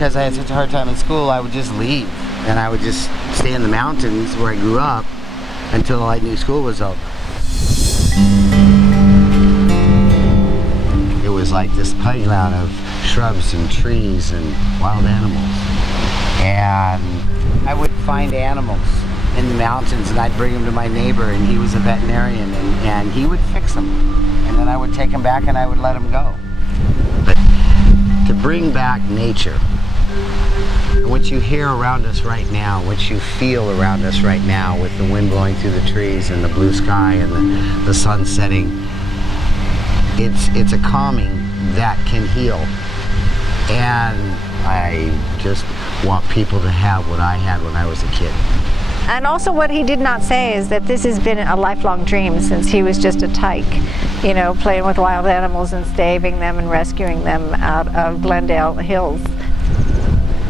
because I had such a hard time in school, I would just leave. And I would just stay in the mountains where I grew up until I knew school was over. It was like this playground of shrubs and trees and wild animals. And I would find animals in the mountains and I'd bring them to my neighbor, and he was a veterinarian, and he would fix them. And then I would take them back and I would let them go. But to bring back nature, what you hear around us right now, what you feel around us right now with the wind blowing through the trees and the blue sky and the sun setting, it's a calming that can heal. And I just want people to have what I had when I was a kid. And also what he did not say is that this has been a lifelong dream since he was just a tyke, you know, playing with wild animals and staving them and rescuing them out of Glendale Hills.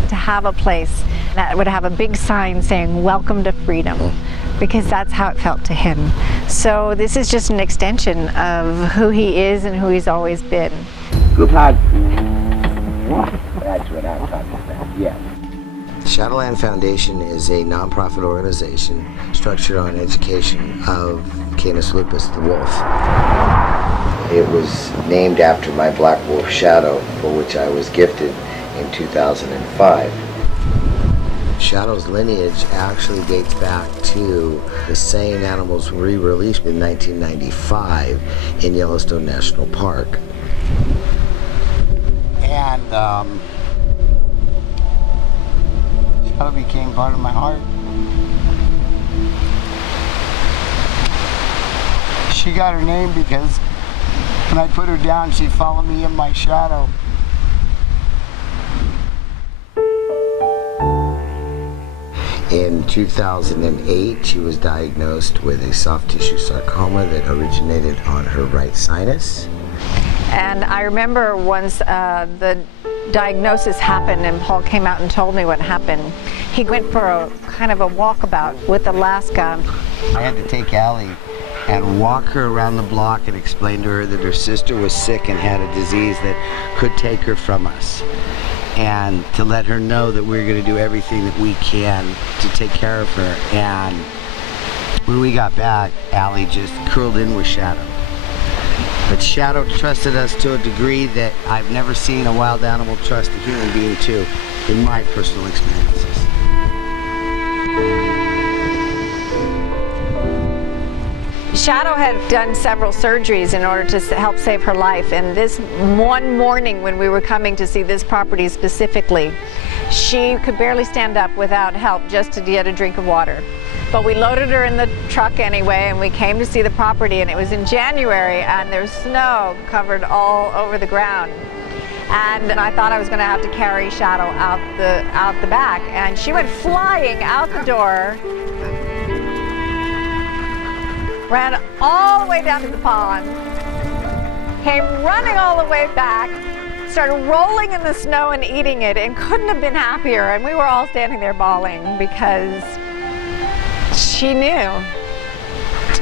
To have a place that would have a big sign saying, "Welcome to freedom," because that's how it felt to him. So this is just an extension of who he is and who he's always been. Good lad. That's what I'm talking about, yeah. Shadowland Foundation is a nonprofit organization structured on education of Canis lupus, the wolf. It was named after my black wolf Shadow, for which I was gifted in 2005. Shadow's lineage actually dates back to the same animals re-released in 1995 in Yellowstone National Park. And Shadow became part of my heart. She got her name because when I put her down, she followed me in my shadow. In 2008, she was diagnosed with a soft tissue sarcoma that originated on her right sinus. And I remember once the diagnosis happened and Paul came out and told me what happened. He went for a kind of a walkabout with Alaska. I had to take Allie and walk her around the block and explain to her that her sister was sick and had a disease that could take her from us. And to let her know that we're going to do everything that we can to take care of her. And when we got back, Allie just curled in with Shadow. But Shadow trusted us to a degree that I've never seen a wild animal trust a human being to, in my personal experiences. Shadow had done several surgeries in order to help save her life, and this one morning when we were coming to see this property specifically, she could barely stand up without help just to get a drink of water. But we loaded her in the truck anyway, and we came to see the property, and it was in January, and there's snow covered all over the ground. And I thought I was going to have to carry Shadow out the back, and she went flying out the door, ran all the way down to the pond, came running all the way back, started rolling in the snow and eating it, and couldn't have been happier. And we were all standing there bawling because she knew.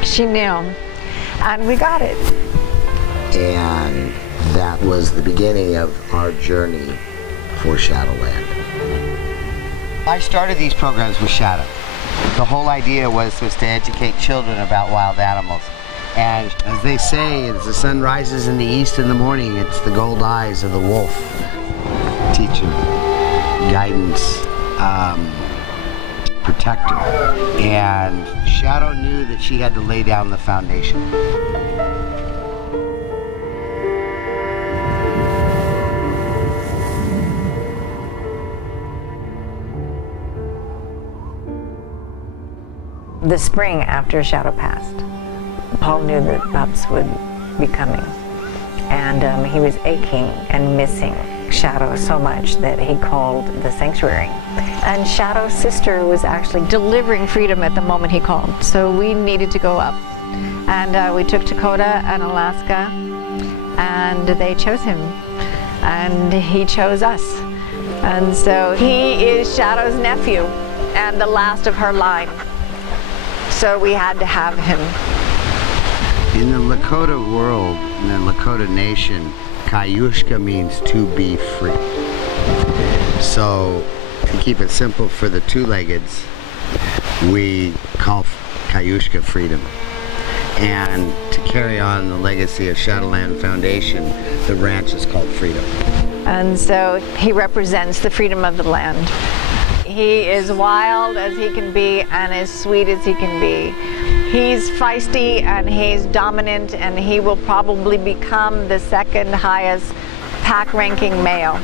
She knew. And we got it. And that was the beginning of our journey for Shadowland. I started these programs with Shadow. The whole idea was to educate children about wild animals. And as they say, as the sun rises in the east in the morning, it's the gold eyes of the wolf. Teaching, guidance, protector. And Shadow knew that she had to lay down the foundation. The spring after Shadow passed, Paul knew that pups would be coming, and he was aching and missing Shadow so much that he called the sanctuary. And Shadow's sister was actually delivering freedom at the moment he called, so we needed to go up. And we took Dakota and Alaska, and they chose him, and he chose us. And so he is Shadow's nephew and the last of her line. So we had to have him. In the Lakota world, in the Lakota nation, Kayushka means to be free. So, to keep it simple for the two-leggeds, we call Kayushka Freedom. And to carry on the legacy of Shadowland Foundation, the ranch is called Freedom. And so he represents the freedom of the land. He is wild as he can be and as sweet as he can be. He's feisty and he's dominant, and he will probably become the second highest pack ranking male.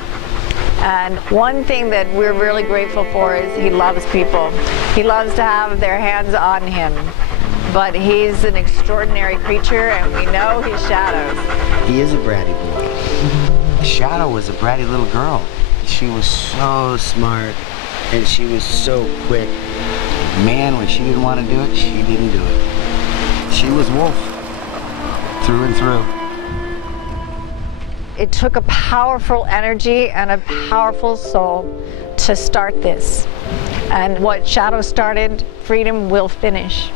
And one thing that we're really grateful for is he loves people. He loves to have their hands on him. But he's an extraordinary creature, and we know he's Shadow's. He is a bratty boy. Shadow was a bratty little girl. She was so smart, and she was so quick. Man, when she didn't want to do it, she didn't do it. She was wolf, through and through. It took a powerful energy and a powerful soul to start this. And what Shadow started, Freedom will finish.